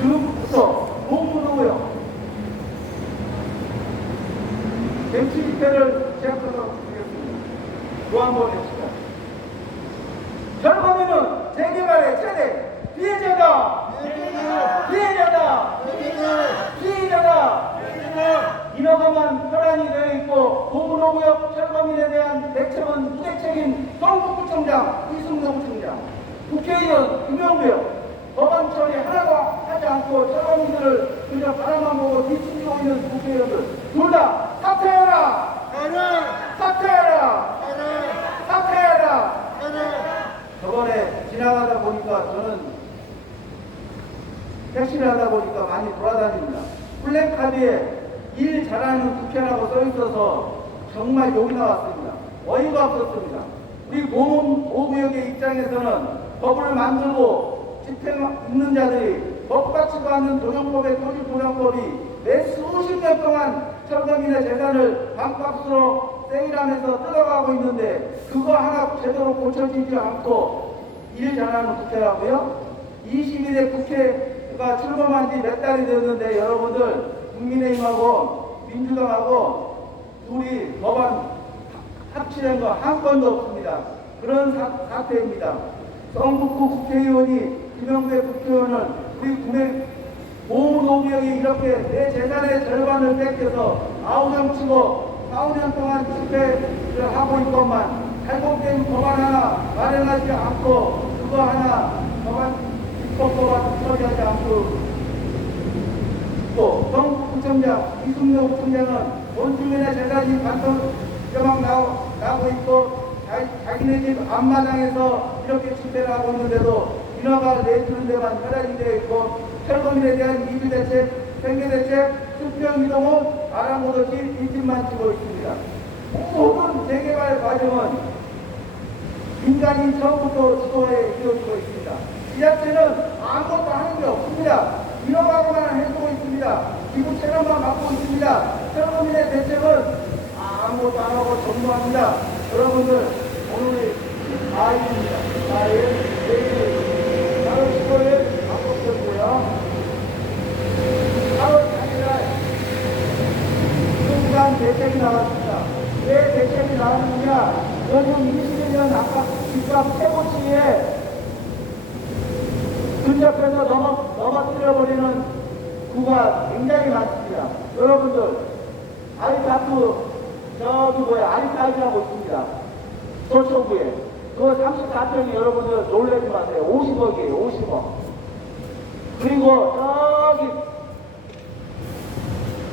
지금부터 노무노무요 정치 집회를 시작하도록 하겠습니다. 또 한 번 해봅시다. 결국에는 재개발의 최대 피해자다. 피해자다. 피해자다. 인허가만 혈안이 되어 있고 도로구역 철거민에 대한 대책은 무대책인 경북구청장 이승용 구청장, 국회의원 김영배요. 법안 처리 하나도 하지 않고 철거민들을 그냥 바라만 보고 뒤집고 있는 국회의원들 둘 다 사퇴해라! 사퇴해라! 사퇴해라! 저번에 지나가다 보니까 저는 택시를 하다 보니까 많이 돌아다닙니다. 플래카드에 일 잘하는 국회라고 써 있어서 정말 욕이 나왔습니다. 어이가 없었습니다. 우리 공원 5구역의 입장에서는 법을 만들고 집회 있는 자들이 법 같지도 않는 도정법의 토지보장법이 매 수십 년 동안 철거민의 재산을 반값으로 세일하면서 뜯어가고 있는데 그거 하나 제대로 고쳐지지 않고 일 잘하는 국회라고요? 22대 국회가 출범한 지 몇 달이 됐는데 여러분들 국민의힘하고 민주당하고 둘이 법안 합치된 거 한 건도 없습니다. 그런 사태입니다. 성북구 국회의원이 김영배 국회의원은 우리 보훈노무역이 이렇게 내 재산의 절반을 뺏겨서 아우성치고 4~5년 동안 집회를 하고 있건만 잘못된 법안 하나 마련하지 않고 그거 하나 입법법안 처리하지 않고 또 경북구청장 이승용 구청장은 온 주민의 재산이 반토막 나고 있고 자기네 집 앞마당에서 이렇게 집회를 하고 있는데도 인허가를 내주는 데만 혈안이 되어 있고 철거민에 대한 이주대책, 생계대책, 수평이동은 알아보듯이 뒷짐만 치고 있습니다. 모든 재개발 과정은 민간인 처음부터 주도에 이루어지고 있습니다. 지자체는 아무것도 하는 게 없습니다. 인허가만 해주고 있습니다. 기부 체감만 받고 있습니다. 철거민의 대책은 아무것도 안 하고 전무합니다. 여러분들 오늘이 4일입니다. 4일, 내일 8월 15일 바꿔주고요. 8월 4일날 중간 대책이 나왔습니다. 왜 대책이 나왔느냐? 요즘 21년 아까 집값 최고치에 근접해서 넘어뜨려버리는 구가 굉장히 많습니다. 여러분들 아리타트 아리타이즈하고 있습니다. 서초구에 그 34평이 여러분들 놀라지 마세요. 50억이에요. 50억. 그리고 저기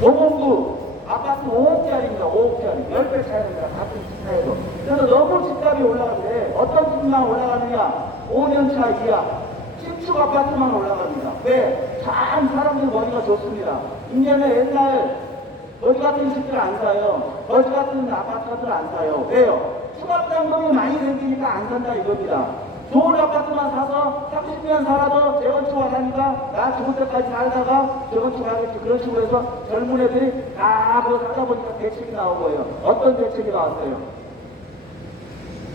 도봉구 아파트 5억짜리입니다. 5억짜리 10배 차이 납니다. 같은 집사에도. 그래서 너무 집값이 올라가는데 어떤 집만 올라가느냐? 5년차 이하 신축 아파트만 올라갑니다. 왜? 참 사람들 머리가 좋습니다. 인제는 옛날 거지 같은 집들 안 사요. 거지 같은 아파트들 안 사요. 왜요? 추가부담금이 많이 생기니까 안 산다 이겁니다. 좋은 아파트만 사서 30년 살아도 재건축 안 하니까 나 죽을 때까지 살다가 재건축 하겠지. 그런 식으로 해서 젊은 애들이 다 그거 사다 보니까 대책이 나온 거예요. 어떤 대책이 나왔어요?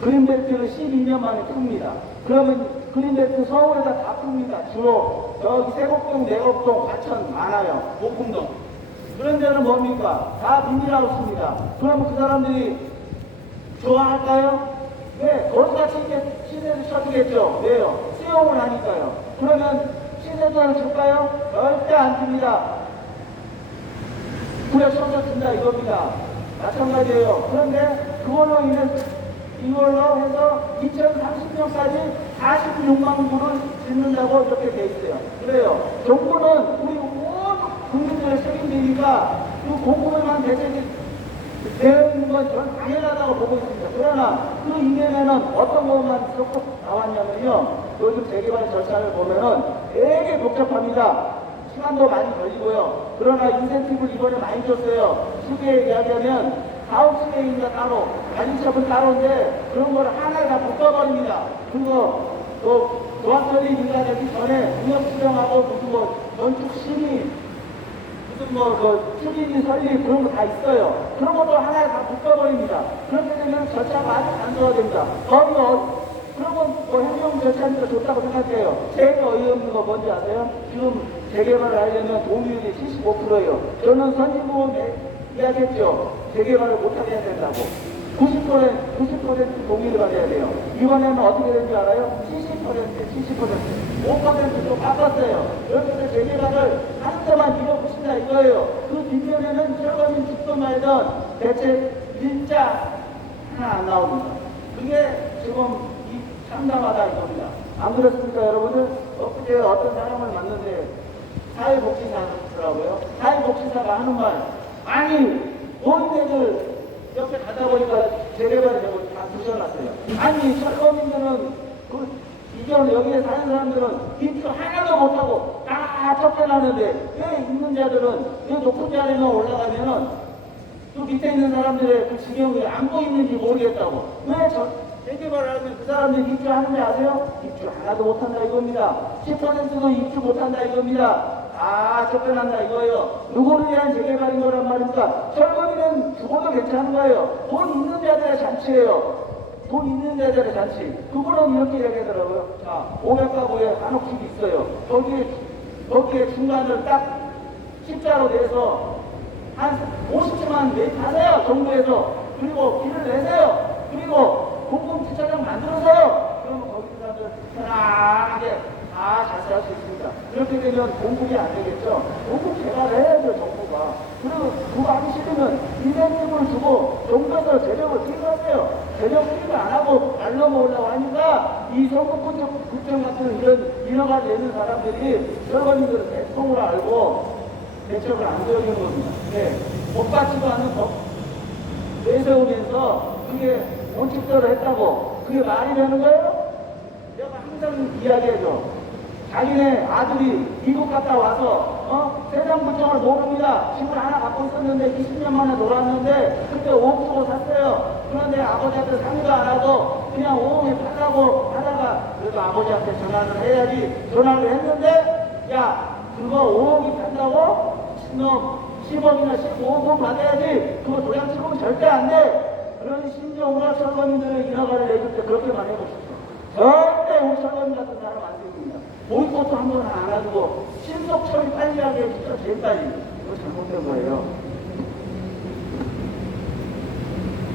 그린벨트를 12년 만에 풉니다. 그러면 그린벨트 서울에다 다 풉니다. 주로 저기 세곡동, 내곡동, 과천 많아요. 목금동. 그런 데는 뭡니까? 다 비닐하우스입니다. 그러면 그 사람들이 좋아할까요? 네, 거기다 시세를 쳐주겠죠. 왜요? 수용을 하니까요. 그러면 시세도 줄까요? 절대 안 줍니다. 그래 쳐서 준다 이겁니다. 마찬가지예요. 그런데 이걸로 해서 2030년까지 46만 구를 짓는다고 이렇게 돼 있어요. 그래요. 정부는 우리 모든 국민들의 책임지니까 그 공부에만 대책이 되어 있는 건 저는 당연하다고 보고 있습니다. 그러나 그 이면에는 어떤 것만 쏙쏙 나왔냐면요. 요즘 재개발 절차를 보면은 되게 복잡합니다. 시간도 많이 걸리고요. 그러나 인센티브를 이번에 많이 줬어요. 쉽게 얘기하자면 사업 시행인가 따로, 관리처분 따로인데 그런 걸 하나에 다 묶어버립니다. 그리고 또 조합설이 인가되기 전에 운영수정하고 무슨 건축 심의 무슨 추진이 설립 그런 거 다 있어요. 그런 것도 하나에 다 묶어버립니다. 그렇게 되면 절차가 아주 간소화됩니다. 그러면 뭐 행정 절차니까 좋다고 생각해요. 제일 어이없는 거 뭔지 아세요? 지금 재개발을 하려면 동의율이 75%예요. 저는 선진국은 이야기했죠. 재개발을 못하게 해야 된다고. 90% 동의를 받아야 돼요. 이번에는 어떻게 되는지 알아요? 70%, 5%좀 바꿨어요. 여기서 재개발을 하는 데만 밀어붙인다 이거예요. 그 뒷면에는 철거민 죽든 말든 대책 일자 하나 안 나옵니다. 그게 지금 참담하다 이겁니다. 안 그렇습니까 여러분들? 엊그제 어떤 사람을 만났는데 사회복지사더라고요. 사회복지사가 하는 말, 아니 노인네들 옆에 가다 보니까 재개발이 되고 다 부셔놨어요. 아니 철거민들은 이전 여기에 사는 사람들은 입주 하나도 못하고 다 쫓겨나는데 왜 있는 자들은 왜 높은 자리만 올라가면은 또 밑에 있는 사람들의 그 지경이 안 보이는지 모르겠다고. 왜 재개발을 하면 그 사람들이 입주하는지 아세요? 입주 하나도 못한다 이겁니다. 10%도 입주 못한다 이겁니다. 아, 쫓겨난다 이거예요. 누구를 위한 재개발인 거란 말입니까? 철거비는 죽어도 괜찮은 거예요. 돈 있는 자들의 잔치예요. 돈 있는 자들의 잔치. 그거는 이렇게 얘기하더라고요. 자, 500가구에 한옥집이 있어요. 거기에 중간을 딱 십자로 내서 한 50층만 매입하세요. 정부에서. 그리고 길을 내세요. 그리고 공공주차장 만들어서요. 그러면 거기 사람들 편하게 다 자세할 수 있습니다. 그렇게 되면 공급이 안 되겠죠. 공급 개발을 해야죠, 정부가. 그리고 그거 하기 싫으면 인센티브를 주고 정부에서 재력을 투입하세요. 재력 투입을 안 하고 날로 먹으려고 하니까 이 성북구청 같은 이런 인허가 되는 사람들이 철거민들은 대통을 알고 대책을 안 세우는 겁니다. 네. 못 받지도 않은 법 내세우면서 그게 원칙대로 했다고 그게 말이 되는 거예요? 내가 항상 이야기해줘. 자기네 아들이 미국 갔다 와서 세상 물정을 모릅니다. 집을 하나 갖고 있었는데 20년 만에 돌아왔는데 그때 5억 주고 샀어요. 그런데 아버지한테 상의도 안 하고 그냥 5억에 팔라고 하다가 그래도 아버지한테 전화를 해야지 전화를 했는데 야 그거 5억이 판다고? 너 10억이나 15억은 받아야지 그거 도장 찍으면 절대 안 돼. 그런 신종으로 철거민들의 인허가를 내줄 때 그렇게 말해보십시오. 절대 우리 철거민 같은 사람 안 됩니다. 보이콧도 한 번 안 하고 신속 처리 빨리 하게 해주죠. 제일 빨리. 이거 잘못된 거예요.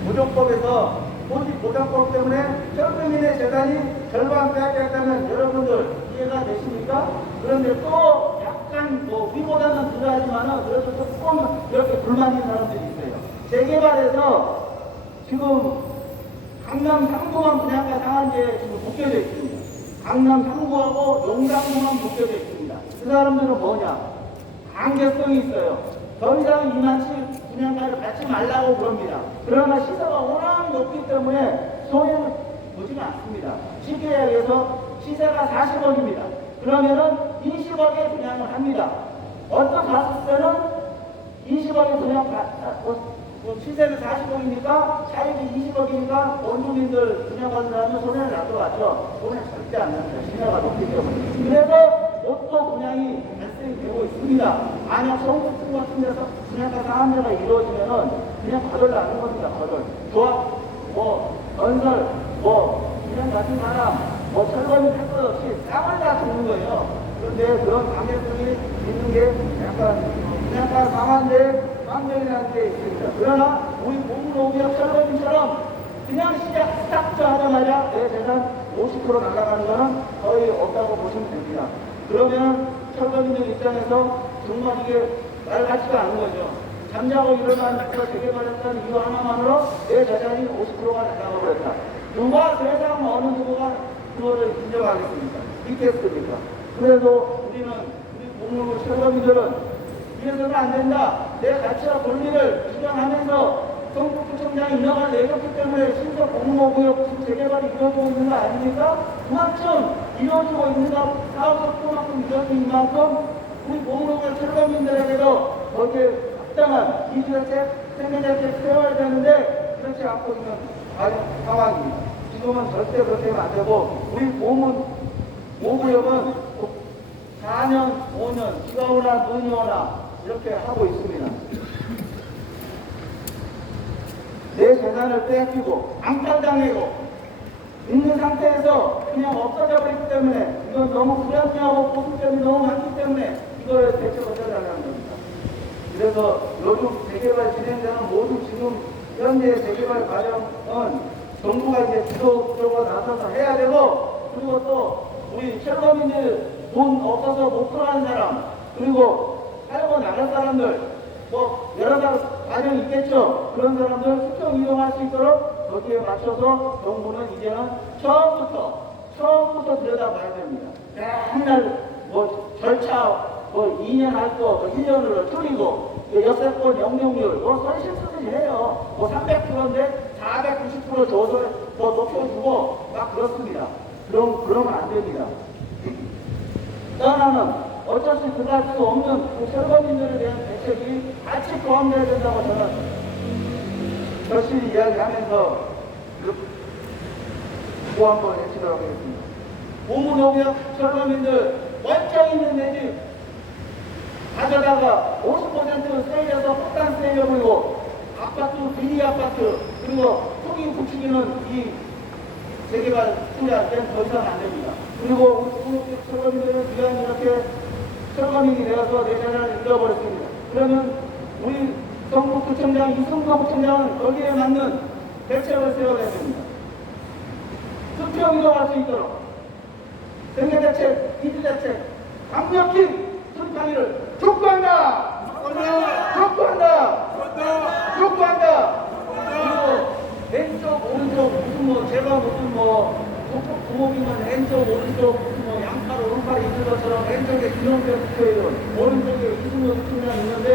무조건에서 토지 보장법 때문에 철거민의 재산이 절반 빼앗겼다면 여러분들 이해가 되십니까? 그런데 또 약간 뭐 우리보다는 덜하지만은 그래도 조금 이렇게 불만 있는 사람들이 있어요. 재개발에서 지금 강남 3구만 분양가 상한제에 지금 묶여져 있습니다. 강남 3구하고 용산구만 묶여져 있습니다. 그 사람들은 뭐냐? 강제성이 있어요. 더 이상 이만치 분양가를 받지 말라고 그럽니다. 그러나 시세가 워낙 높기 때문에 소액을 보지는 않습니다. 쉽게 이야기해서 시세가 40억입니다. 그러면은 20억에 분양을 합니다. 어떤 봤을 때는 20억에 시세는 40억이니까 차익이 20억이니까 원주민들 분양받는 사람은 손해를 날 것 같죠. 손해 절대 안 납니다. 시세가 높기 때문에. 그래서 로또 분양이 발생이 되고 있습니다. 만약 성북구 같은 데서 분양가 상한제가 이루어지면은 그냥 거덜나는 겁니다. 거덜. 조합, 건설, 분양 같은 사람, 철거는 할 것 없이 쌍을 다 주는 거예요. 그런데 그런 강제성이 있는 게 약간 분양가 상한제 방면이라는 게 있습니다. 그러나 우리 공무노기업 철거민처럼 그냥 시작 스타트 하자마자 내 재산 50% 날아가는 거는 거의 없다고 보시면 됩니다. 그러면 철거민들 입장에서 정말 이게 말 같지가 않은 거죠. 잠자고 일어나서 재개발했다는 이유 하나만으로 내 재산이 50%가 날아가 버렸다. 누가 세상 어느 누구가 그거를 인정하겠습니까? 믿겠습니까? 그래도 우리 공무노 철거민들은 이래서는 안 된다. 내 가치와 권리를 주장하면서 성북구청장이 인허가를 내렸기 때문에 신속 공무구역 재개발이 이루어지고 있는 거 아닙니까? 그만큼 이루어지고 있는 거, 사업 속도만큼 이루어진 만큼 우리 공무구역 철거민들에게도 거기에 합당한 이주대책, 생계대책 세워야 되는데 그렇지 않고 있는 상황입니다. 지금은 절대 그렇게 하면 안 되고 우리 모구역은 4년, 5년, 비가 오나 눈이 오나 이렇게 하고 있습니다. 내 재산을 빼앗기고 앙탈당하고 있는 상태에서 그냥 없어져 버리기 때문에 이건 너무 불합리하고 보수점이 너무 많기 때문에 이걸 대책을 해달라는 겁니다. 그래서 요즘 재개발 진행되는 모든 지금 현재 재개발 과정은 정부가 이제 지속적으로 나서서 해야 되고, 그리고 또 우리 철거민들 돈 없어서 못 들어가는 사람, 그리고 살고 나갈 사람들, 뭐 여러 가지 과정이 있겠죠. 그런 사람들 수평 이동할 수 있도록 거기에 맞춰서 정부는 이제는 처음부터 들여다봐야 됩니다. 맨날 뭐 절차 뭐 2년 할 거, 뭐 1년으로 줄이고, 역세권 영용률, 뭐 손실 쓰듯이 해요. 뭐 300%인데 490% 줘서 뭐 높여주고 막 그렇습니다. 그러면 안 됩니다. 또 하나는 어쩔 수 그갈 수 없는 그 철거민들에 대한 대책이 같이 포함되어야 된다고 저는 열심히 이야기하면서 또 한번 외치도록 하겠습니다. 고무농협 철거민들 멀쩡히 있는 내 집 가져다가 50% 세일해서 폭탄 세일해버리고 아파트, 비리 아파트, 그리고 후기 붙이기는 이 재개발 투자할 때는 더 이상 안 됩니다. 그리고 우리 철거민들은 귀한 이렇게 철거민이 되어서 내 자리를 잃어버렸습니다. 그러면 우리 정부구청장 이승도 구청장은 거기에 맞는 대책을 세워야 됩니다. 수평 이동할 수 있도록 생계대책, 이주대책 강력히 수립하기를 촉구한다! 촉구한다! 그리고 왼쪽, 오른쪽, 무슨 뭐, 제가 무슨 뭐, 부모님은 왼쪽, 오른쪽, 무슨 뭐, 양팔, 오른팔이 있는 것처럼 왼쪽에 김영표 국회의원, 오른쪽에 이승호 부총장이 있는데,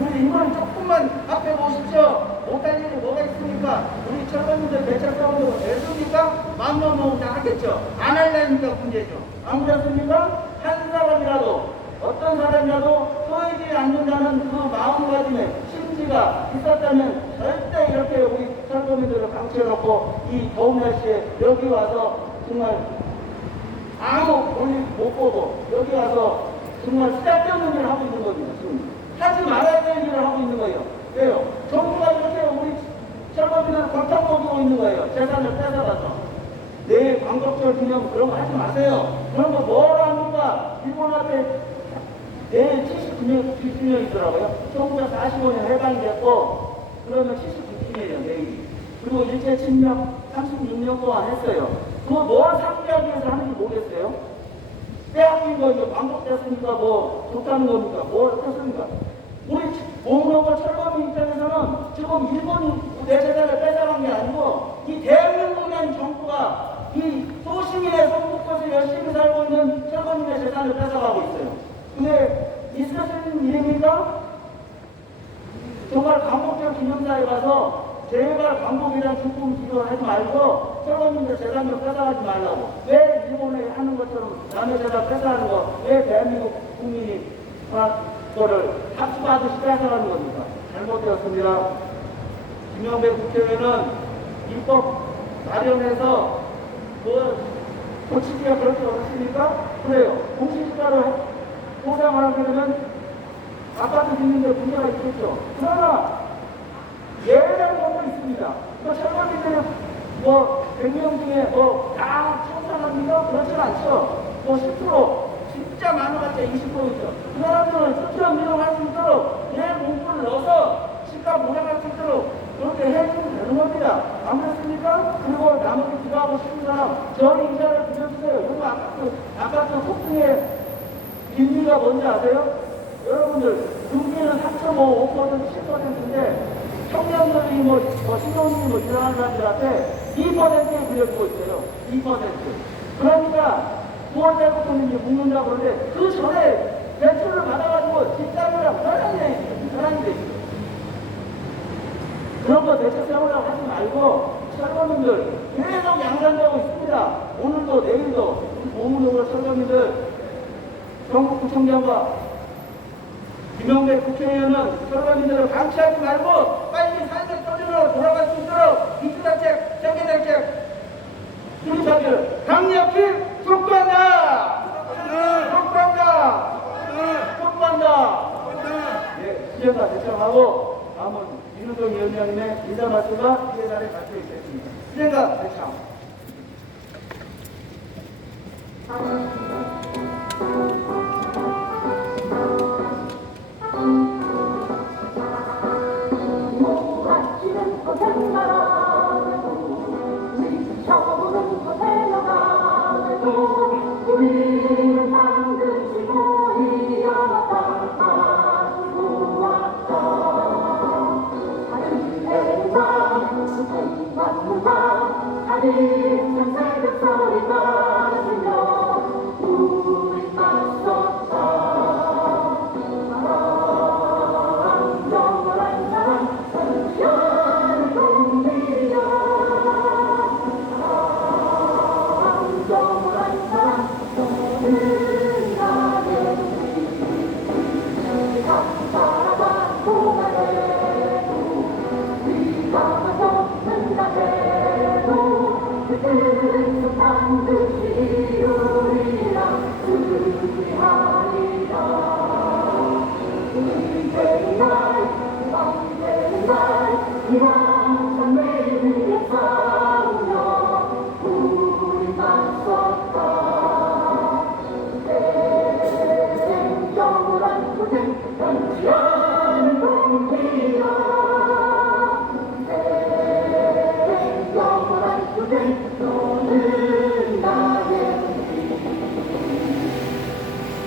우리 이걸 조금만 앞에 보십시오. 못할 일이 뭐가 있습니까? 우리 철거민들 대책 세우려고 됐습니까? 마음만 먹으면 다 하겠죠. 안 하려니까 문제죠. 안 그렇습니까? 한 사람이라도, 어떤 사람이라도 소외지 않는다는 그 마음가짐에 심지가 있었다면 절대 이렇게 우리 철거민들을 강취해놓고 이 더운 날씨에 여기 와서 정말 아무 볼일 못 보고 여기 와서 정말 쓸데없는 일을 하고 있는 겁니다. 지금 하지 말아야 될 일을 하고 있는 거예요. 왜요? 정부가 이렇게 우리 철거민들을 골탕 먹이고 있는 거예요. 재산을 뺏어가서. 내일 광복절 기념 그런 거 하지 마세요. 그런 거 뭐라 합니까? 일본한테 내일 79주년이더라고요. 1945년 해방이 됐고, 그러면 79주년이에요, 내일이. 그리고 일제 침략 36년 동안 했어요. 그거 뭘 상기하기 위해서 하는지 모르겠어요. 빼앗긴 거 이제 반복됐으니까 뭐 좋다는 겁니까? 뭘 어떻습니까? 우리 공무원과 철거민 입장에서는 지금 일본 내 재산을 뺏어간 게 아니고, 이 대한민국이라는 정부가 이 소시민의 성북곳에 열심히 살고 있는 철거민의 재산을 뺏어가고 있어요. 근데 있을 수 있는 일입니까? 정말 광복절 기념사에 가서 제발 광복이란 죽음 기도하지 말고 철거민들 재산을 뺏어가지 말라고. 왜 일본에 하는 것처럼 남의 재산 뺏어가는 거, 왜 대한민국 국민이 그거를 합수받듯이 뺏어가는 겁니까? 잘못되었습니다. 김영배 국회의원은 입법 마련해서 고치기가 그렇게 어렵습니까? 그래요. 공시지가로 보상을 하려면 아파트 짓는데 문제가 있겠죠. 그러나 예외라는 것도 있습니다. 뭐 철거민들이 뭐 100명 중에 뭐 다 청산합니까? 그렇지 않죠. 뭐 10% 진짜 많아봤자 20%죠. 그 사람들은 수평 이동할 수 있도록 내 문구를 넣어서 집값 올라갈 수 있도록 그렇게 해주면 되는 겁니다. 안 그렇습니까? 그리고 나머지 기도하고 싶은 사람 저희 이자를 빌려주세요. 이거 아파트 폭등에 빈리가 뭔지 아세요? 여러분들 금리는 3.5, 5%, 10%인데 청년들이 뭐 신혼이 뭐 일어나는 사람들한테 2%에 빌려주고 있어요. 2%. 그러니까 9월달부터 이제 묵는다고 그러는데 그 전에 대출을 받아가지고 집값이랑 편하게 돼 있어요. 편하게 돼 있어요. 그런 거 대책 세우려고 하지 말고 철거민들 계속 양산되고 있습니다. 오늘도 내일도 고문으로 철거민들 경북구청장과 김영배 국회의원은 철거민들을 방치하지 말고 빨리 삶의 터전으로 돌아갈 수 있도록 이주대책, 정계대책 수립하기를 강력히 촉구한다! 촉구한다! 예, 시정과 대청하고 다음은 윤호정 위원장님의 인사 말씀과 기회자리에 갖춰 있겠습니다. 시정과 대청. 목마치는 곳에 나가고 미쳐보는 곳에 나가고 우리는 반드시 모이었다 모았다 하늘에와 공만무가 가득한 새벽 소리가 들려 우리 맞섰다 영원한 사랑 영원한 동리여 영원한 사랑 너는 나의 시간 바라봐 고마래도 네가 가서는다 해도 그 뜻은 반드시 이루리라 그리하리라 은혜는 날 왕래는 날 이왕 내일을 싸우며 우리 맞섰다 영원한 도전 변치 않은 동기여 영원한 도전 너는 나의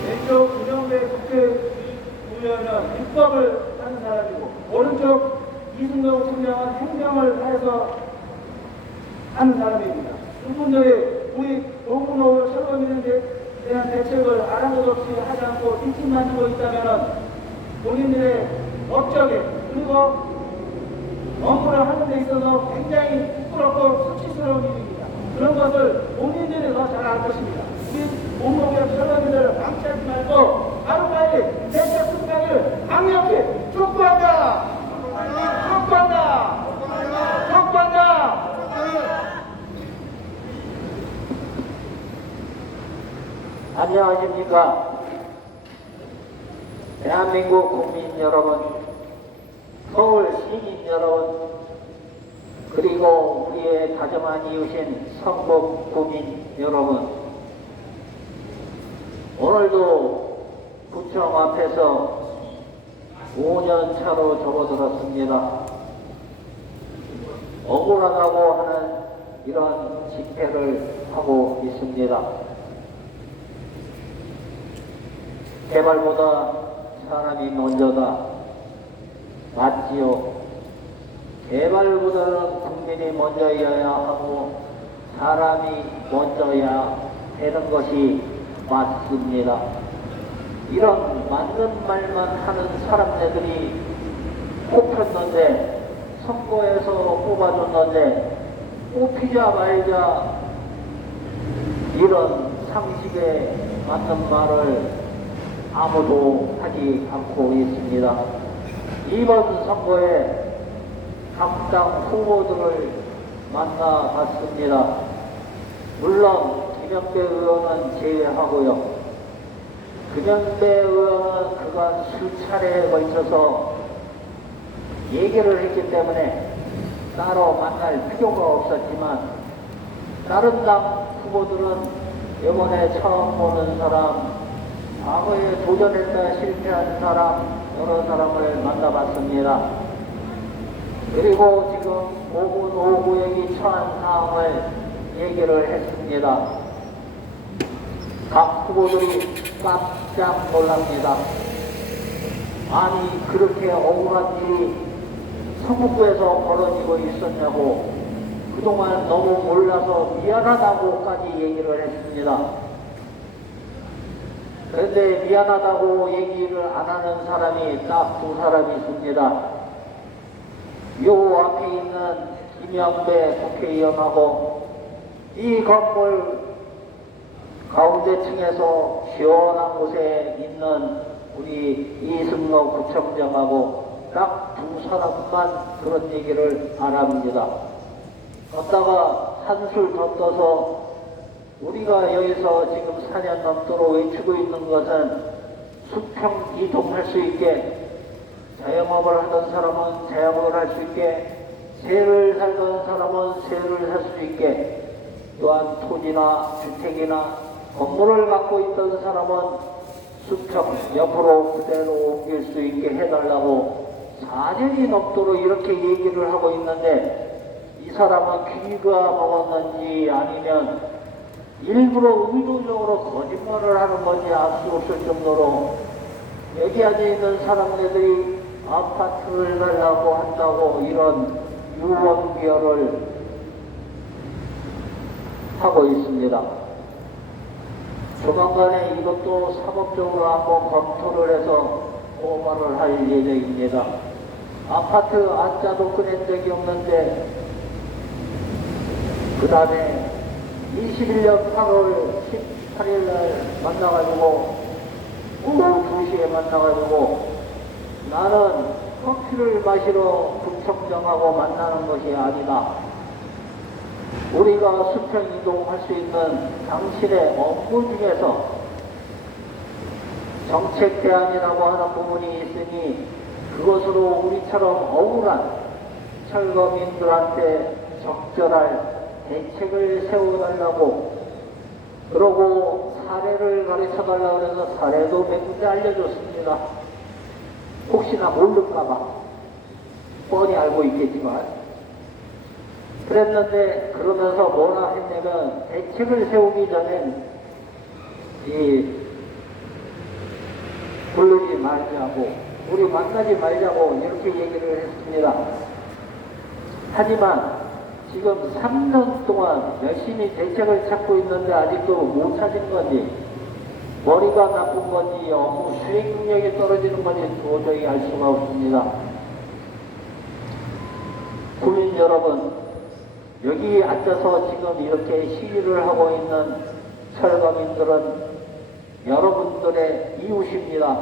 왼쪽 김영배 국회의원은 입법을 하는 사람이고 오른쪽 이승용 총장은 행정을 해서 하는 사람입니다. 두 분들이 우리 노무노 철거민에 대한 대책을 아랑곳 없이 하지 않고 뒷짐만 지고 있다면 본인들의 업적에 그리고 업무를 하는 데 있어서 굉장히 부끄럽고 수치스러운 일입니다. 그런 것을 본인들이 더 잘 알 것입니다. 우리 노무노 철거민들을 방치하지 말고 하루빨리 대책 승강을 강력히 촉구한다! 촉구한다! 촉구한다! 안녕하십니까. 대한민국 국민 여러분, 서울 시민 여러분, 그리고 우리의 다정한 이웃인 성북 구민 여러분, 오늘도 구청 앞에서 5년 차로 접어들었습니다. 억울하다고 하는 이런 집회를 하고 있습니다. 개발보다 사람이 먼저다. 맞지요. 개발보다는 국민이 먼저여야 하고 사람이 먼저야 되는 것이 맞습니다. 이런 맞는 말만 하는 사람들이 뽑혔는데 선거에서 뽑아줬는데 뽑히자마자 이런 상식에 맞는 말을 아무도 하지 않고 있습니다. 이번 선거에 각 당 후보들을 만나봤습니다. 물론 김영배 의원은 제외하고요. 김영배 의원은 그간 수차례에 걸쳐서 얘기를 했기 때문에 따로 만날 필요가 없었지만 다른 당 후보들은 이번에 처음 보는 사람, 과거에 도전했다 실패한 사람, 여러 사람을 만나봤습니다. 그리고 지금 5군 5구역이 처한 상황을 얘기를 했습니다. 각 후보들이 깜짝 놀랍니다. 아니 그렇게 억울한 일이 성북구에서 벌어지고 있었냐고 그동안 너무 몰라서 미안하다고까지 얘기를 했습니다. 그런데 미안하다고 얘기를 안 하는 사람이 딱 두 사람이 있습니다. 요 앞에 있는 김영배 국회의원하고 이 건물 가운데층에서 시원한 곳에 있는 우리 이승로 구청장하고 딱 두 사람만 그런 얘기를 안 합니다. 걷다가 한술 더 떠서 우리가 여기서 지금 4년 넘도록 외치고 있는 것은 수평 이동할 수 있게, 자영업을 하던 사람은 자영업을 할 수 있게, 세를 살던 사람은 세를 살 수 있게, 또한 토지나 주택이나 건물을 갖고 있던 사람은 수평 옆으로 그대로 옮길 수 있게 해달라고 4년이 넘도록 이렇게 얘기를 하고 있는데 이 사람은 귀가 먹었는지 아니면 일부러 의도적으로 거짓말을 하는 건지 알 수 없을 정도로 여기 앉아 있는 사람들이 아파트를 달라고 한다고 이런 유언비어를 하고 있습니다. 조만간에 이것도 사법적으로 한번 검토를 해서 고발을 할 예정입니다. 아파트 안짜도 꺼낸 적이 없는데 그 다음에 21년 8월 18일 날 만나가지고 오후 2시에 만나가지고 나는 커피를 마시러 구청장하고 만나는 것이 아니다. 우리가 수평 이동할 수 있는 당신의 업무 중에서 정책 대안이라고 하는 부분이 있으니 그것으로 우리처럼 억울한 철거민들한테 적절할 대책을 세워달라고 그러고 사례를 가르쳐달라고 해서 사례도 몇 군데 알려줬습니다. 혹시나 모를까봐 뻔히 알고 있겠지만 그랬는데 그러면서 뭐라 했냐면 대책을 세우기 전엔 부르지 말자고 우리 만나지 말자고 이렇게 얘기를 했습니다. 하지만 지금 3년 동안 열심히 대책을 찾고 있는데 아직도 못 찾은 건지 머리가 나쁜 건지 업무 수행 능력이 떨어지는 건지 도저히 알 수가 없습니다. 국민 여러분, 여기 앉아서 지금 이렇게 시위를 하고 있는 철거민들은 여러분들의 이웃입니다.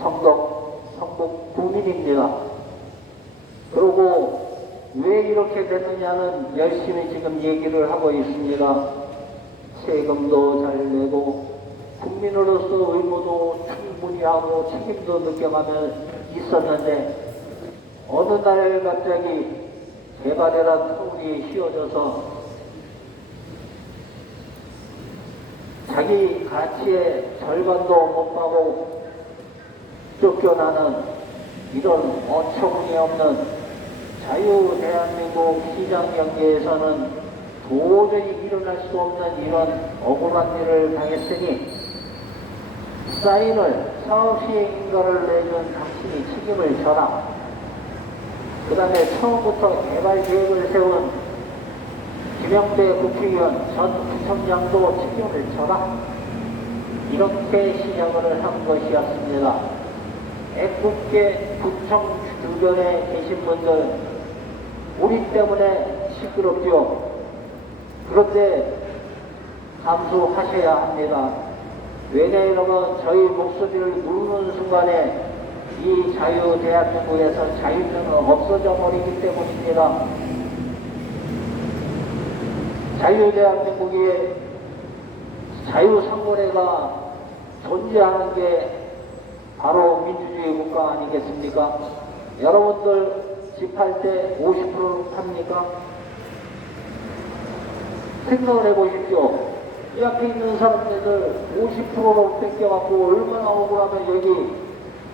성북 구민입니다. 그리고 왜 이렇게 됐느냐는 열심히 지금 얘기를 하고 있습니다. 세금도 잘 내고 국민으로서 의무도 충분히 하고 책임도 느껴가며 있었는데 어느 날 갑자기 개발이란 터울이 휘어져서 자기 가치의 절반도 못 받고 쫓겨나는 이런 어처구니 없는 자유 대한민국 시장 경제에서는 도저히 일어날 수 없는 이런 억울한 일을 당했으니 사인을 사업시행인가를 내준 당신이 책임을 져라. 그 다음에 처음부터 개발 계획을 세운 김영대 국회의원 전 구청장도 책임을 져라. 이렇게 시작을 한 것이었습니다. 애꿎게 구청 주변에 계신 분들 우리 때문에 시끄럽죠. 그런데 감수하셔야 합니다. 왜냐하면 저희 목소리를 누르는 순간에 이 자유 대한민국에서 자유는 없어져 버리기 때문입니다. 자유 대한민국에 자유상권회가 존재하는 게 바로 민주주의 국가 아니겠습니까? 여러분들 집할 때 50%를 팝니까? 생각을 해보십시오. 이 앞에 있는 사람들 50%로 뺏겨갖고 얼마나 억울하면 여기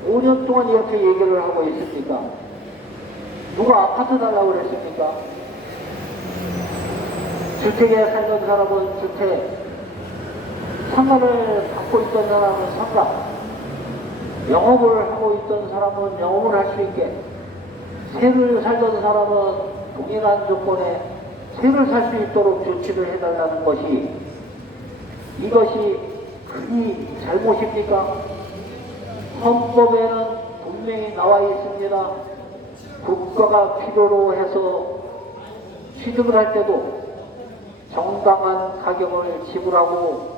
5년 동안 이렇게 얘기를 하고 있습니까? 누가 아파트 달라고 그랬습니까? 주택에 살던 사람은 주택, 상가를 갖고 있던 사람은 상가, 영업을 하고 있던 사람은 영업을 할 수 있게, 새를 살던 사람은 동일한 조건에 새를 살 수 있도록 조치를 해달라는 것이 이것이 큰 잘못입니까? 헌법에는 분명히 나와 있습니다. 국가가 필요로 해서 취득을 할 때도 정당한 가격을 지불하고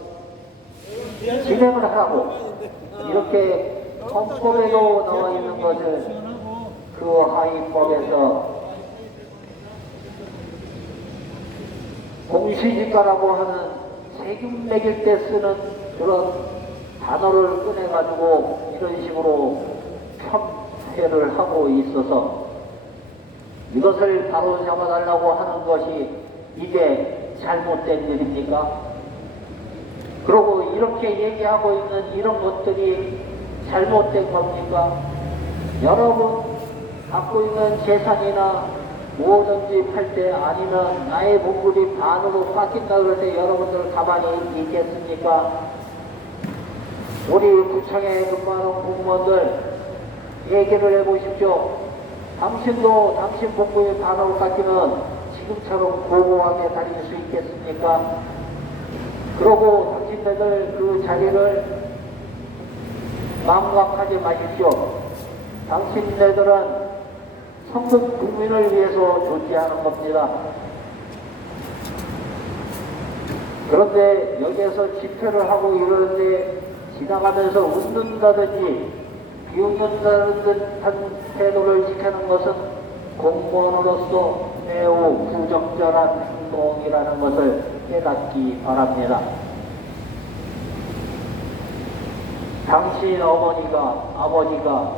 진행을 하라고 이렇게 헌법에도 나와 있는 것을 그 하위법에서 공시지가라고 하는 세금 매길 때 쓰는 그런 단어를 꺼내가지고 이런 식으로 편회를 하고 있어서 이것을 바로 잡아달라고 하는 것이 이게 잘못된 일입니까? 그리고 이렇게 얘기하고 있는 이런 것들이 잘못된 겁니까? 여러분 갖고 있는 재산이나 뭐든지 팔 때 아니면 나의 몸굴이 반으로 깎인다 그럴 때 여러분들 가만히 있겠습니까? 우리 구청에 근무하는 공무원들 얘기를 해보십시오. 당신도 당신 봉구의 반으로 깎이면 지금처럼 고고하게 다닐 수 있겠습니까? 그러고 당신네들 그 자리를 망각하지 마십시오. 당신네들은 성급 국민을 위해서 존재하는 겁니다. 그런데 여기에서 집회를 하고 이러는데 지나가면서 웃는다든지 비웃는다는 듯한 태도를 지키는 것은 공무원으로서 매우 부적절한 행동이라는 것을 깨닫기 바랍니다. 당신 어머니가, 아버지가,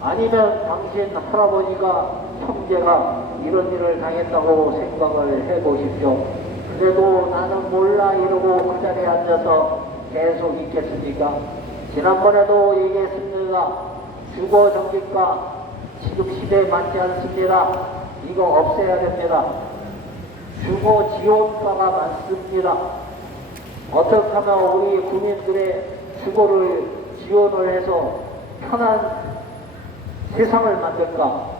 아니면 당신 할아버지가, 형제가 이런 일을 당했다고 생각을 해보십시오. 그래도 나는 몰라 이러고 그 자리에 앉아서 계속 있겠습니까? 지난번에도 얘기했습니다. 주거 정책과 지금 시대에 맞지 않습니다. 이거 없애야 됩니다. 주거 지원과가 많습니다. 어떻게 하면 우리 국민들의 주거를 지원을 해서 편한 세상을 만들까?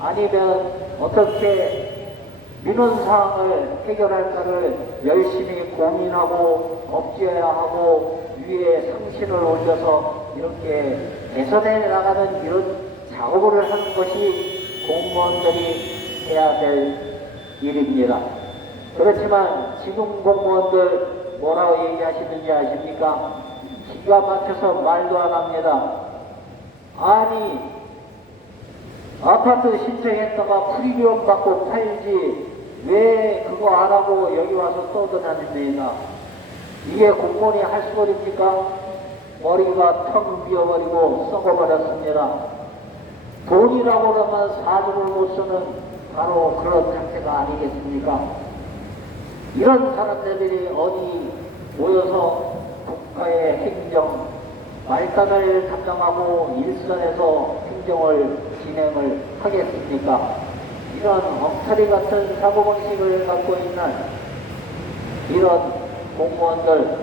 아니면 어떻게 민원사항을 해결할까를 열심히 고민하고 엎지어야 하고 위에 상신을 올려서 이렇게 개선해 나가는 이런 작업을 하는 것이 공무원들이 해야 될 일입니다. 그렇지만 지금 공무원들 뭐라고 얘기하시는지 아십니까? 기가 막혀서 말도 안 합니다. 아니 아파트 신청했다가 프리미엄 받고 팔지 왜 그거 안 하고 여기 와서 떠드나듭니까? 이게 공무원이 할 소리입니까? 머리가 텅 비어버리고 썩어버렸습니다. 돈이라고 그러면 사주를 못 쓰는 바로 그런 상태가 아니겠습니까? 이런 사람들이 어디 모여서 국가의 행정, 말단을 담당하고 일선에서 행정을 진행을 하겠습니까? 이런 엉터리 같은 사고방식을 갖고 있는 이런 공무원들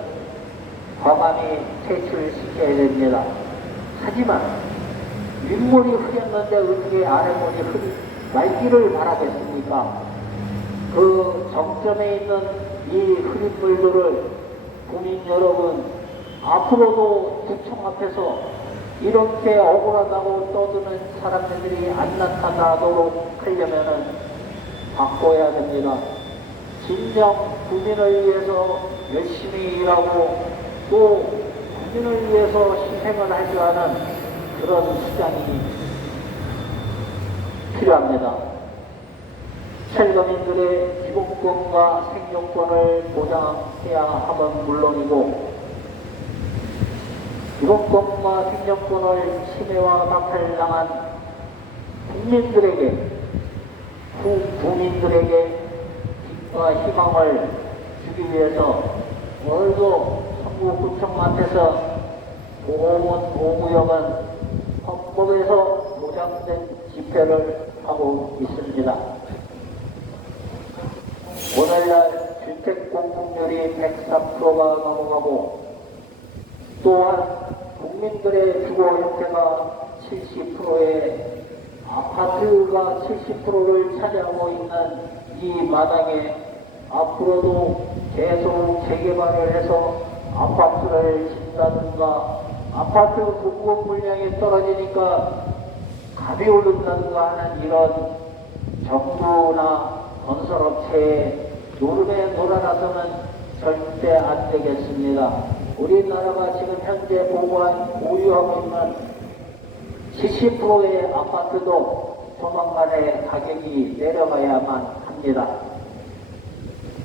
과감히 퇴출시켜야 됩니다. 하지만 윗물이 흐렸는데 어떻게 아랫물이 맑기를 바라겠습니까? 그 정점에 있는 이 흐린 물들을 국민 여러분 앞으로도 구청 앞에서 이렇게 억울하다고 떠드는 사람들이 안 나타나도록 하려면은 바꿔야 됩니다. 진정 국민을 위해서 열심히 일하고 또 국민을 위해서 희생을 하려 하는 그런 시장이 필요합니다. 철거민들의 기본권과 생존권을 보장해야 함은 물론이고 기본권과 생존권을 침해와 박탈당한 국민들에게 국민들에게 빛과 희망을 주기 위해서 오늘도 성북구청 앞에서 보험원 보구역은 헌법에서 보장된 집회를 하고 있습니다. 오늘날 주택 공급률이 103%가 넘어가고 또한 국민들의 주거 형태가 70%의 아파트가 70%를 차지하고 있는 이 마당에 앞으로도 계속 재개발을 해서 아파트를 짓다든가 아파트 공급 물량이 떨어지니까 값이 오른다든가 하는 이런 정부나 건설업체의 노름에 놀아나서는 절대 안 되겠습니다. 우리나라가 지금 현재 보유하고 있는 70%의 아파트도 조만간에 가격이 내려가야만 합니다.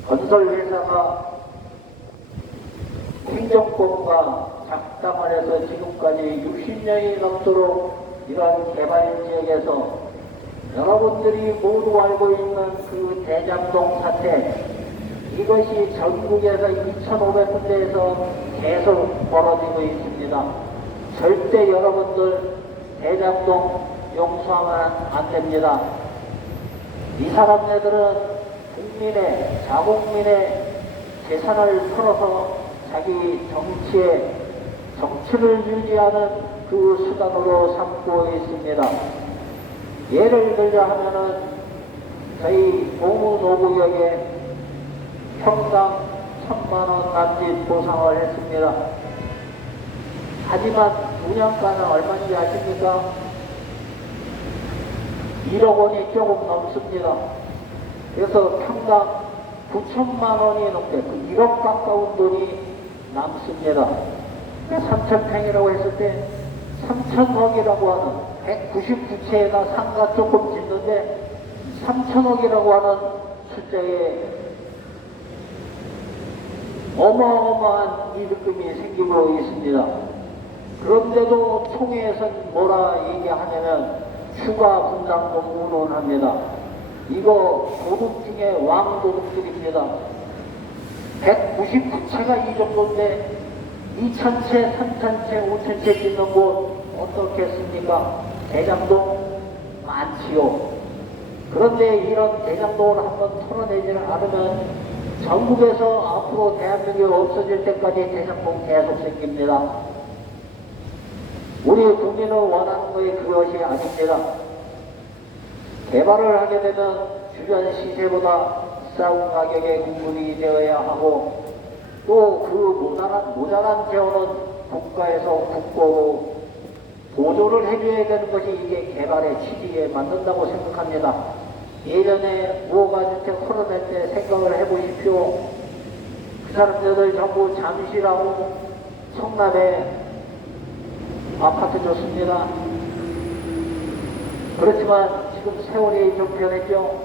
건설회사가 행정권과 작담을 해서 지금까지 60년이 넘도록 이런 개발 지역에서 여러분들이 모두 알고 있는 그 대장동 사태, 이것이 전국에서 2,500군데에서 계속 벌어지고 있습니다. 절대 여러분들 대장동 용서하면 안 됩니다. 이 사람네들은 국민의, 자국민의 재산을 털어서 자기 정치를 유지하는 그 수단으로 삼고 있습니다. 예를 들자 하면은 저희 고무노구역에 평당 1,000만원 남짓 보상을 했습니다. 하지만 분양가는 얼마인지 아십니까? 1억 원이 조금 넘습니다. 그래서 평당 9천만 원이 넘게 그 1억 가까운 돈이 남습니다. 3,000평이라고 했을 때 3,000억이라고 하는 199채에다 상가 조금 짓는데 3,000억이라고 하는 숫자에 어마어마한 이득금이 생기고 있습니다. 그런데도 총회에서는 뭐라 얘기하냐면 추가 분담금 운운합니다. 이거 도둑 중에 왕도둑들입니다. 199채가 이 정도인데 2,000채, 3,000채, 5,000채 짓는 곳 어떻겠습니까? 대장동 많지요. 그런데 이런 대장동을 한번 털어내지를 않으면 전국에서 앞으로 대한민국이 없어질 때까지 대장동 계속 생깁니다. 우리 국민은 원하는 것이 그것이 아닙니다. 개발을 하게 되면 주변 시세보다 비싼 가격에 공급이 되어야 하고 또 그 모자란 재원은 국가에서 국고로 보조를 해줘야 되는 것이 이게 개발의 취지에 맞는다고 생각합니다. 예전에 무허가주택 털어낼 때 생각을 해보십시오. 그 사람들 전부 잠실하고 성남에 아파트 줬습니다. 그렇지만 지금 세월이 좀 변했죠.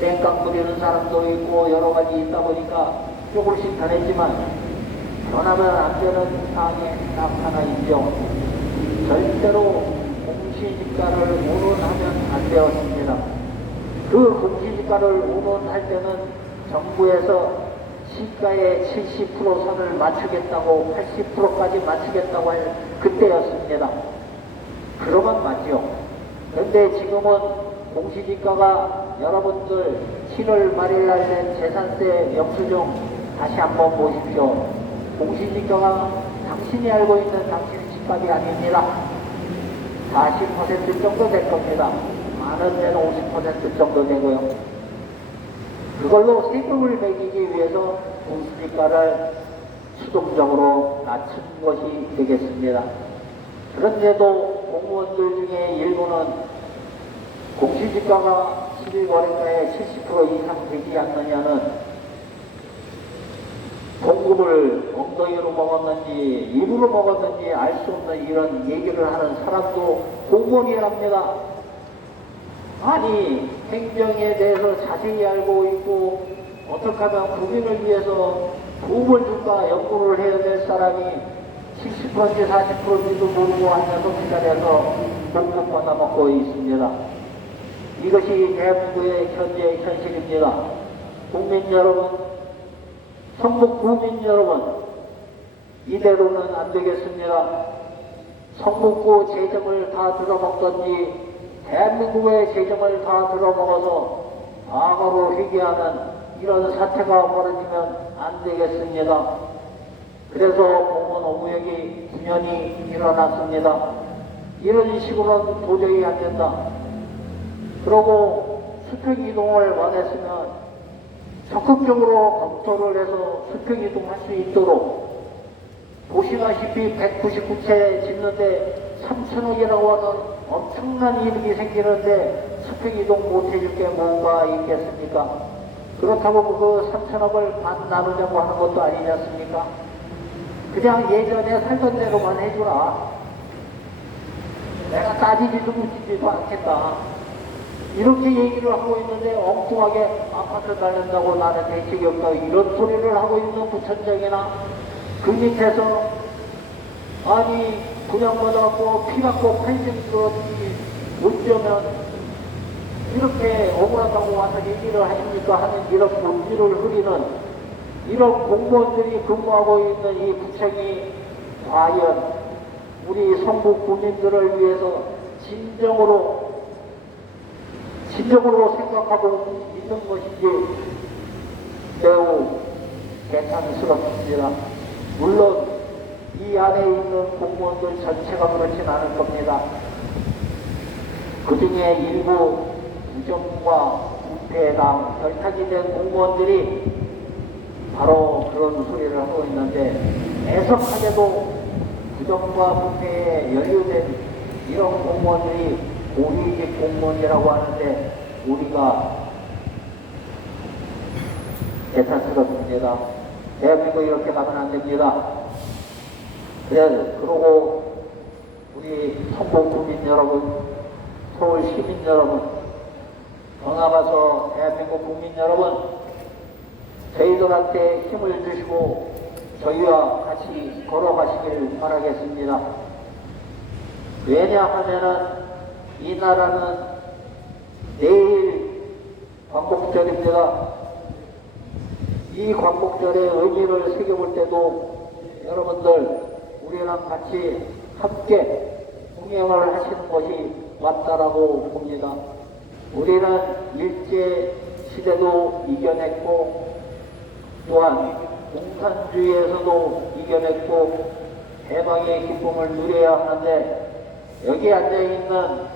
땡깡 부리는 사람도 있고 여러 가지 있다 보니까 조금씩 변했지만 변하면 안 되는 상황에 나타나 있죠. 절대로 공시지가를 운운하면 안 되었습니다. 그 공시지가를 운운할 때는 정부에서 시가의 70% 선을 맞추겠다고 80%까지 맞추겠다고 할 그때였습니다. 그러면 맞죠. 그런데 지금은 공시지가가 여러분들 7월 말일 날 된 재산세 영수증 다시 한번 보십시오. 공시지가가 당신이 알고 있는 당신의 집값이 아닙니다. 40% 정도 될 겁니다. 많은 데는 50% 정도 되고요. 그걸로 세금을 매기기 위해서 공시지가를 수동적으로 낮춘 것이 되겠습니다. 그런데도 공무원들 중에 일부는 공시지가가 11거래가의 70% 이상 되지 않느냐는 공급을 엉덩이로 먹었는지 입으로 먹었는지 알 수 없는 이런 얘기를 하는 사람도 공무원이랍니다. 아니 행정에 대해서 자세히 알고 있고 어떻게 하면 국민을 위해서 도움을 줄까 연구를 해야 될 사람이 70%인지 40%인지도 모르고 앉아서 그 자리에서 공급 받아먹고 있습니다. 이것이 대한민국의 현재 현실입니다. 국민 여러분, 성북 구민 여러분, 이대로는 안 되겠습니다. 성북구 재정을 다 들어먹던지 대한민국의 재정을 다 들어먹어서 과거로 회귀하는 이런 사태가 벌어지면 안 되겠습니다. 그래서 공무원 오구역이 9년이 일어났습니다. 이런 식으로는 도저히 안 된다. 그러고 수평이동을 원했으면 적극적으로 검토를 해서 수평이동할 수 있도록 보시다시피 199채 짓는데 3,000억이라고 하는 엄청난 이득이 생기는데 수평이동 못 해줄 게 뭔가 있겠습니까? 그렇다고 그 3,000억을 반 나누자고 하는 것도 아니지 않습니까? 그냥 예전에 살던 대로만 해주라. 내가 따지지도 묻지도 않겠다. 이렇게 얘기를 하고 있는데 엉뚱하게 아파트 달린다고 나는 대책이 없다. 이런 소리를 하고 있는 구청장이나 그 밑에서 아니 분양받아갖고 피 받고 펜션 들었지 어쩌면 이렇게 억울하다고 와서 얘기를 하십니까 하는 이런 본질을 흐리는 이런 공무원들이 근무하고 있는 이 구청이 과연 우리 성북 국민들을 위해서 진정으로 생각하고 있는 것인지 매우 개탄스럽습니다. 물론 이 안에 있는 공무원들 전체가 그렇진 않을 겁니다. 그 중에 일부 부정과 부패당 결탁이 된 공무원들이 바로 그런 소리를 하고 있는데, 애석하게도 부정과 부패에 연루된 이런 공무원들이 고위직 공무원이라고 하는데 우리가 개탄스럽습니다. 대한민국 이렇게 가면 안 됩니다. 그러고 우리 성북 국민 여러분, 서울 시민 여러분, 더 나아가서 대한민국 국민 여러분, 저희들한테 힘을 주시고 저희와 같이 걸어가시길 바라겠습니다. 왜냐하면은 이 나라는 내일 광복절입니다. 이 광복절의 의미를 새겨볼 때도 여러분들 우리랑 같이 함께 동행을 하시는 것이 맞다라고 봅니다. 우리는 일제시대도 이겨냈고 또한 공산주의에서도 이겨냈고 해방의 기쁨을 누려야 하는데, 여기 앉아있는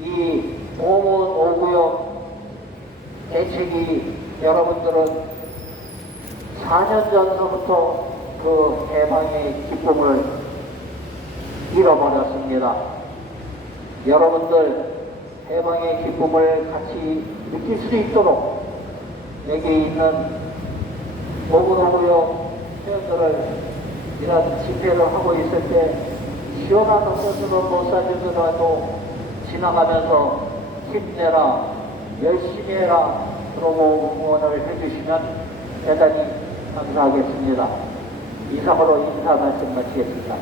이 보문 5구역 대책위 여러분들은 4년 전서부터 그 해방의 기쁨을 잃어버렸습니다. 여러분들 해방의 기쁨을 같이 느낄 수 있도록 여기 있는 보문 5구역 회원들을 이런 집회를 하고 있을 때 시원한 음료수는 못 사주더라도 지나가면서 힘내라, 열심히 해라 그러고 응원을 해주시면 대단히 감사하겠습니다. 이상으로 인사 말씀 마치겠습니다.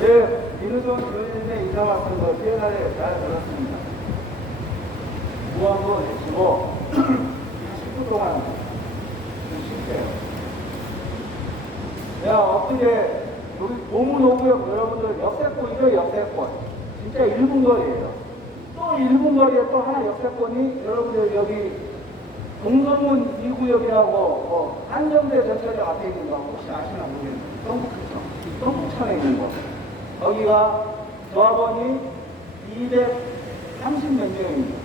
네, 민우정 의원님의 인사 말씀도 뛰어나게 잘 들었습니다. 무한도 내시고 10분 동안 좀 쉽게요. 내가 엊그제 우리 보문 5구역 여러분들 역세권이죠, 역세권. 진짜 1분 거리예요. 또 1분 거리에 또 하나 역세권이 여러분들 여기 동성문 2구역이라고 한정대 전철역 앞에 있는 거 혹시 아시나 모르겠는데 동북천에 있는 거. 거기가 조합원이 230몇 명입니다.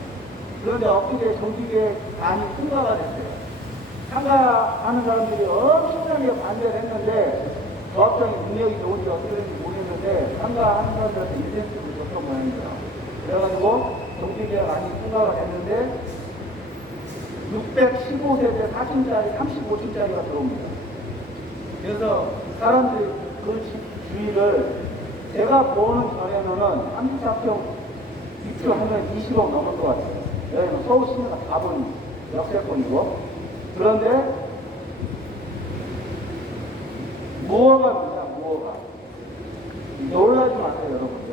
그런데 엊그제 정기계 많이 통과가 됐어요. 참가하는 사람들이 엄청나게 반대를 했는데 조합장이 능력이 좋은지 어떻게 되는지 모르겠는데 참가하는 사람들한테 인센티브를 줬던 모양입니다. 그래가지고 정기계가 많이 통과가 됐는데 615세대 4층짜리 35층짜리가 들어옵니다. 그래서 사람들이 그 주위를 제가 보는 전에는 34평 입주하면 20억 넘을 것 같아요. 여기는 서울 시내가 다 보는 역세권이고. 그런데 무허가입니다. 무허가. 놀라지 마세요, 여러분들.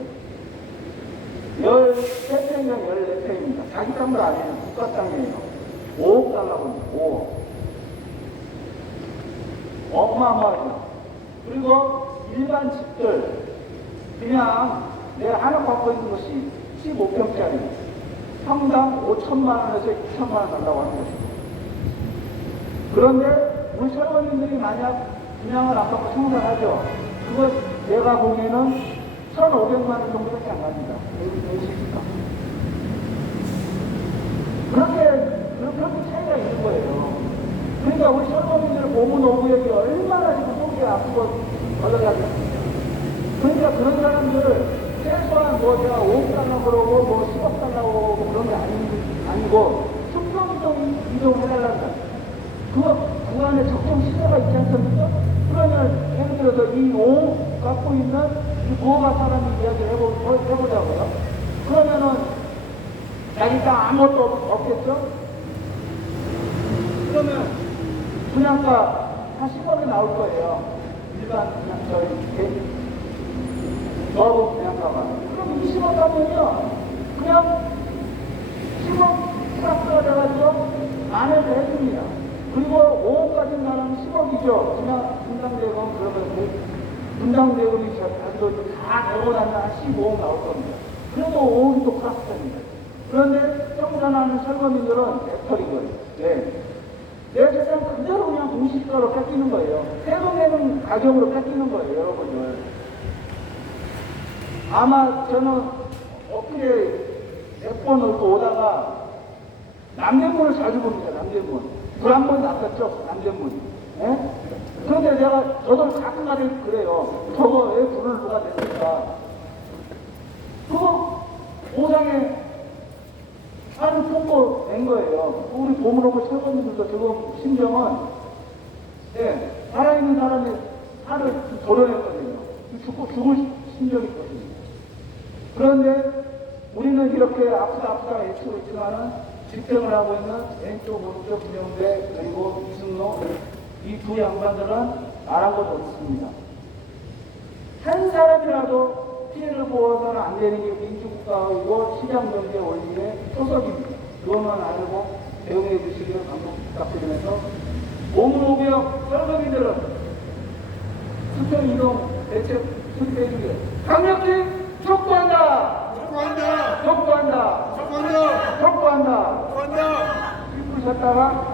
13평이나 14평입니다. 자기 땅도 아니에요. 국가 땅이에요. 5억 달라고합니다. 5억. 어마어마하죠. 그리고 일반 집들 그냥 내가 하나 갖고 있는 것이 15평짜리 평당 5천만 원에서 2천만 원 달라고 하는 것입니다. 그런데 우리 철거민들이 만약 분양을 안 받고 청산하죠. 그거 내가 보기에는 1,500만 원 정도밖에 안 갑니다. 내시니까. 그렇게 차이가 있는 거예요. 그러니까 우리 철거민들을 보문 5구역이 얼마나 지금 속이 아프고 걸러가겠습니까? 그러니까 그런 사람들 최소한 뭐 제가 5억 달라고 그러고 뭐 10억 달라고 그러고 그런 게 아니고 수평성 이동해달라는 거예요. 그 안에 적정 시세가 있지 않습니까? 그러면 예를 들어서 이 5억 갖고 있는 이 무허가 사람이 이야기를 해보자고요. 그러면은 자기 땅 아무것도 없겠죠? 그러면 분양가 한 10억이 나올 거예요. 일반 너무 분양가가. 그럼 20억 가면요, 그냥 10억 플러스가 돼가지고 안에서 해줍니다. 그리고 5억까지 나가면 10억이죠. 그냥 분당대금 그러면 분당대금이 다 내고 나면 한 15억 나올 겁니다. 그래도 5억이 또 플러스 됩니다. 그런데 청산하는 설거민들은 배터리 거예요. 네. 내 세상 그대로 그냥 공시가로 뺏기는 거예요. 세금 내는 가격으로 뺏기는 거예요, 여러분들. 아마 저는 엊그제 몇 번을 또 오다가 남대문을 자주 봅니다, 남대문. 불 한 번 났었죠, 남대문. 예? 그런데 저도 가끔가다 그래요. 저거 왜 불을 누가 냈을까? 그거 보상에 하는 통보 낸 거예요. 우리 보물하고 철거민들도 지금 심정은, 예, 살아있는 사람이 살을 도려냈거든요. 죽을 심정이 있거든요. 그런데 우리는 이렇게 아프다 외치고 있지만은 집행을 하고 있는 왼쪽, 오른쪽 구명대 그리고 이승로 이 두 양반들은 말한 것도 없습니다. 한 사람이라도 피해를 보아서는 안 되는 게 민주국가이고 시장경제 원리의 토석입니다. 그것만 알고 배웅해 주시기를 간곡히 부탁드리면서 오물오구역 설거민들은 수평이동 대책 수립해 주기를 강력히 촉구한다. 촉구한다. 촉구한다. 촉구한다. 촉구한다. 촉구한다. 짚으셨다가